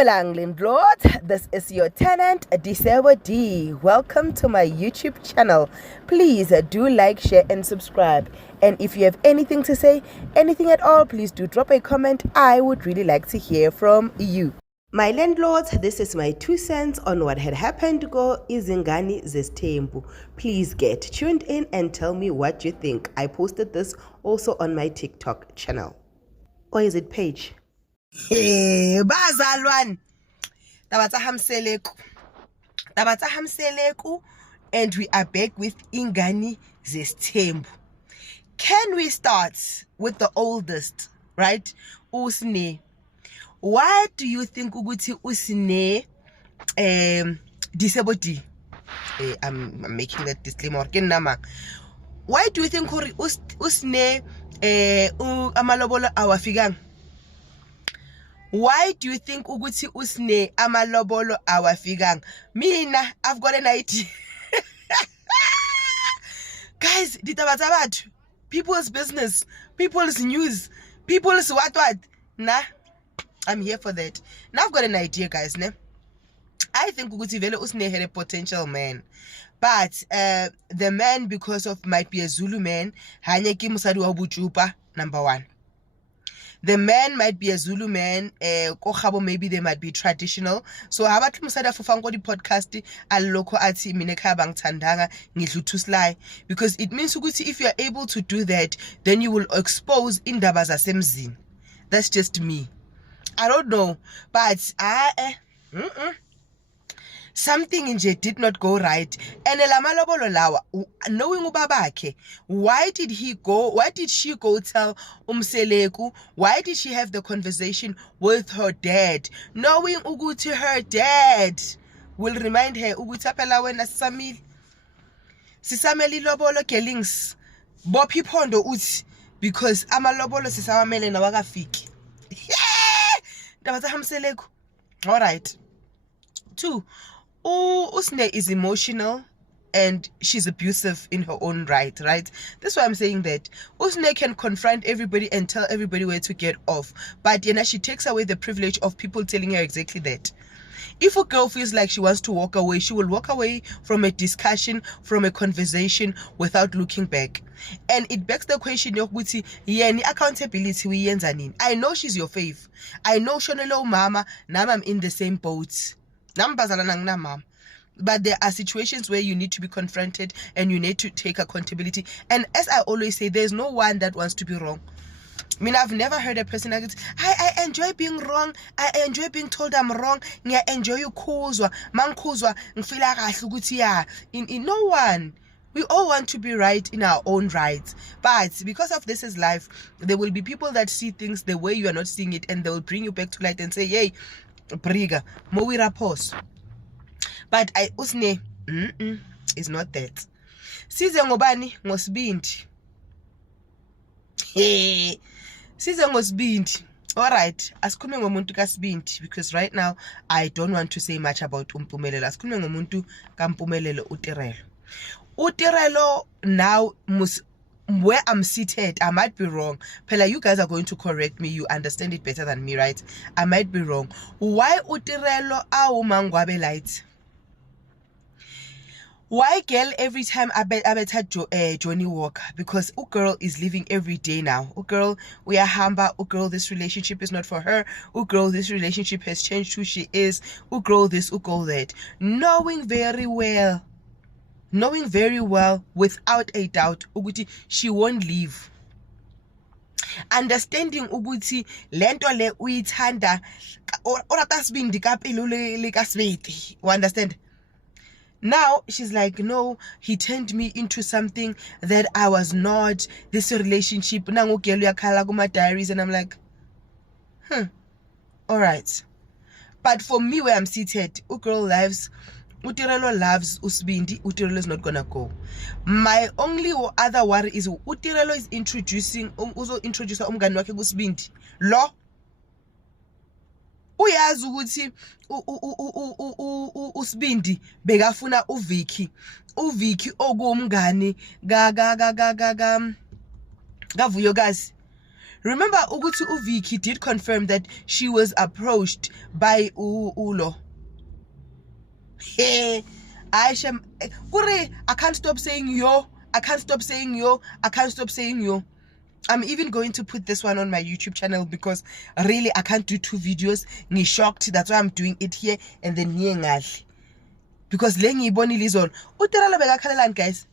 Dumelang landlords, this is your tenant Disebo D. Welcome to my YouTube channel. Please do like, share and subscribe. And if you have anything to say, anything at all, please do drop a comment. I would really like to hear from you. My landlords, this is my 2 cents on what had happened go izingane zesithembu. Please get tuned in and tell me what you think. I posted this also on my TikTok channel. Or is it page? Hey, bazalwane. Tabatsa hamseleku, and we are back with ingane zesithembu. Can we start with the oldest, right? Usne. Why do you think ukuthi usne Disebo D? I'm making that disclaimer. Why do you think usne amalobolo awafikanga? Why do you think ukuthi usne amalobolo awafikanga? Mina, I've got an idea. Guys, ditaba tsa batho, people's business, people's news, people's what? Nah, I'm here for that. Now I've got an idea, guys. Ne? I think ukuthi vele usne had a potential man. But the man, because of might be a Zulu man, hanye ki musadi wa bujupa, number one. The man might be a Zulu man, maybe they might be traditional. So habat musada fufango di podcast aloko ati mineka bang tandanga ngidlutuslai, because it means ukuthi if you are able to do that, then you will expose indaba zasemzini. That's just me. I don't know, but something in J did not go right. And elamalobolo lawa, knowing ubabake, why did she go tell Umseleku? Why did she have the conversation with her dad? Knowing ukuthi her dad will remind her ukuthi phela wena sisameli lobolo kelings bophi phondo uthi, because amalobolo sisawamele nawakafiki. Ndaba tsa Hamseleku. All right. 2, Usne is emotional and she's abusive in her own right? That's why I'm saying that Usne can confront everybody and tell everybody where to get off, but she takes away the privilege of people telling her exactly that. If a girl feels like she wants to walk away, she will walk away from a discussion, from a conversation without looking back. And it begs the question of accountability we yenza. I know she's your fave. I know Shonelo mama, now I'm in the same boat. But there are situations where you need to be confronted and you need to take accountability. And as I always say, there's no one that wants to be wrong. I mean, I've never heard a person like, I enjoy being wrong. I enjoy being told I'm wrong. I enjoy ukuzwa. Mankuzwa ngifila kahle ukuthi ya. In no one. We all want to be right in our own rights. But because of this is life, there will be people that see things the way you are not seeing it, and they will bring you back to light and say, hey, Briga, Mowira pause. But usne is not that. Size ngobani ngosibindi. Size ngosibindi. Alright, asikhulume ngomuntu kaSibindi, because right now I don't want to say much about uMpumelelo. Asikhulume ngomuntu kaMpumelelo uTirelo. uTirelo now where I'm seated, I might be wrong. Pela, you guys are going to correct me. You understand it better than me, right? I might be wrong. Why uTirelo awumangwabe light? Why girl every time I bet Johnny Walker? Because girl is living every day now. Girl, we are humble. Girl, this relationship is not for her. Girl, this relationship has changed who she is. Girl, this, girl, that. Knowing very well, without a doubt, ukuthi she won't leave. Understanding ukuthi lento le uyithanda orata sibindi kapilo le kaSibete. You understand? Now she's like, no, he turned me into something that I was not. This relationship nangu gelu yakhala kuma diaries, and I'm like, all right. But for me, where I'm seated, girl lives. uTirelo loves uSibindi. uTirelo is not gonna go. My only other worry is uTirelo is introducing umngani wakhe kuSibindi. Lo uyazi ukuthi uSibindi bekafuna uVicky okuwumngani kaVuyokazi. Remember ukuthi uVicky did confirm that she was approached by Ulo. Hey, I can't stop saying yo. I can't stop saying yo. I can't stop saying yo. I'm even going to put this one on my YouTube channel because really I can't do 2 videos. Ngi shocked. That's why I'm doing it here and then here ngali. Because lengi boni lizon. Utirelo bekakhalelani guys.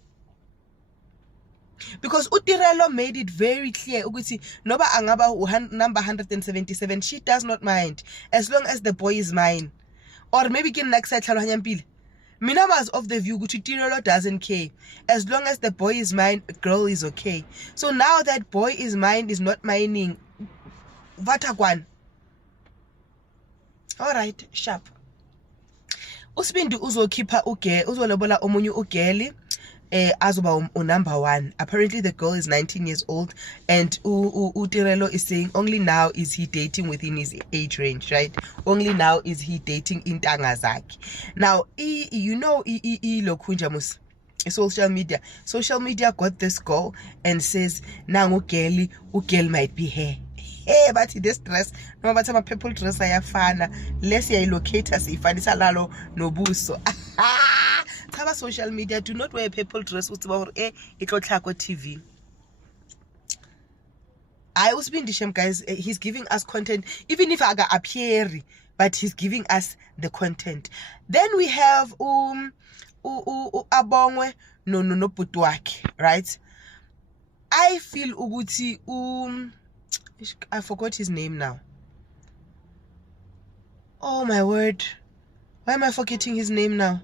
Because Utirelo made it very clear ukuthi noba angaba number 177, she does not mind as long as the boy is mine. Or maybe ke nna ke sa tlhaloganya mpile. Mina was of the view ukuthi Tirelo doesn't care. As long as the boy is mine, girl is okay. So now that boy is mine is not mining. Vatakwan. Alright, sharp. Usibindi uzokhipha uzolobola omunye ugeli azoba number 1. Apparently the girl is 19 years old and Tirelo is saying only now is he dating within his age range, right? Only now is he dating intanga zakhe. Now you know lokhunja mus social media got this girl and says nangu ugel might be her. Hey, but this dress no but ama purple dress ayafana less yayilocata siyifanisa lalo nobuso. Taba social media, do not wear a purple dress uthi ba hore itlo tlhako TV. I was being dishem guys, he's giving us content even if aga appear, but he's giving us the content. Then we have Abongwe no Putwake, right? I feel ukuthi I forgot his name now. Oh my word. Why am I forgetting his name now?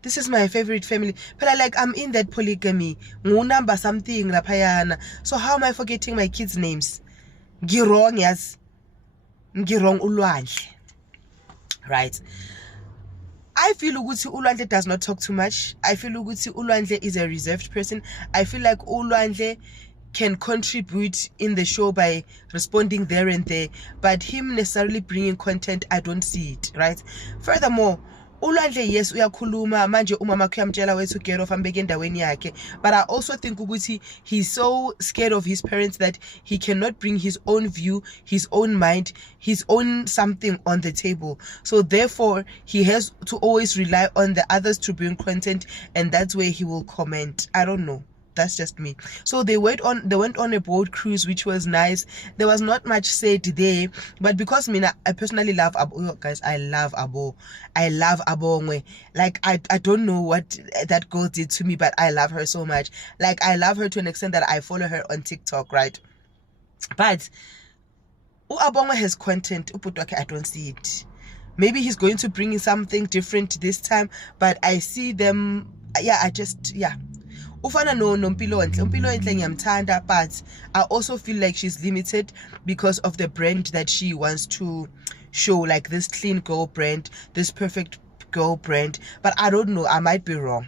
This is my favorite family. But I'm in that polygamy. Number something lapayana. So how am I forgetting my kids' names? Ngirong, yes. Ngirong Ulwandle. Right. I feel ukuthi Ulwandle does not talk too much. I feel ukuthi Ulwandle is a reserved person. I feel like Ulwandle can contribute in the show by responding there and there, but him necessarily bringing content, I don't see it, right? Furthermore, Ulwandle yes uyakhuluma manje umama kuyamtshela wethu get off ambeke endaweni yakhe, but I also think ukuthi he's so scared of his parents that he cannot bring his own view, his own mind, his own something on the table. So therefore he has to always rely on the others to bring content, and that's where he will comment. I don't know. That's just me. So they went on a boat cruise, which was nice. There was not much said there, but because I personally love Abo, guys. I love Abo. I love Abongwe. Like I don't know what that girl did to me, but I love her so much. Like I love her to an extent that I follow her on TikTok, right? But Abongwe has content. Uputwake, I don't see it. Maybe he's going to bring in something different this time, but I see them. Yeah, Ufana no Mpilo Enhle ngiyamthanda, but I also feel like she's limited because of the brand that she wants to show, like this clean girl brand, this perfect girl brand. But I don't know, I might be wrong.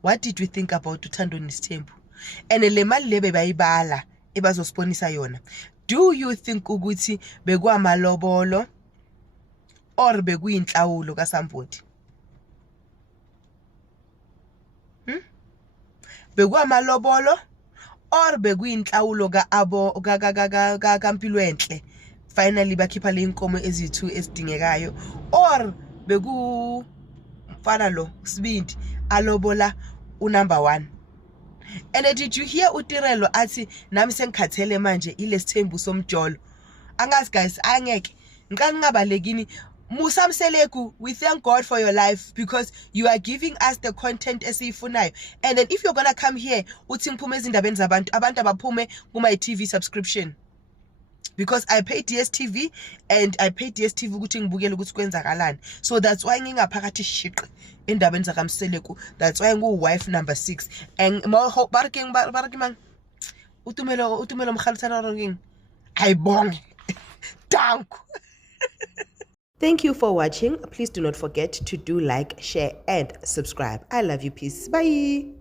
What did we think about Uthando Nisithembu? And le mali lebe bayibala ebazosponisa yona. Do you think ukuthi bekwa malobolo or bekuyinhlawulo ka somebody? Bekwa malobolo or bekuyinhlawulo ka abo ka Mpilo Enhle finally bakhipha le inkomo ezithu esidingekayo, or beku mfana lo Sibindi alobola number 1. And did you hear Tirelo athi nami sengikhathele manje ilesithembu somjolo? Angazi guys, angeke ngingabalekini. Musa Mseleku, we thank God for your life because you are giving us the content esiyifunayo. And then if you're gonna come here uthi ngiphume ezindabeni zabantu, abantu abaphume kuma TV subscription, because I pay DSTV and I pay DSTV ukuthi ngibukele ukuthi kwenzakalani. So that's why ngingaphakathi shiqi endabeni zakamseleku. That's why wife number 6 and barking man utumelo mkhalisana ronging ayibonge. Dank. Thank you for watching. Please do not forget to do like, share, and subscribe. I love you. Peace. Bye.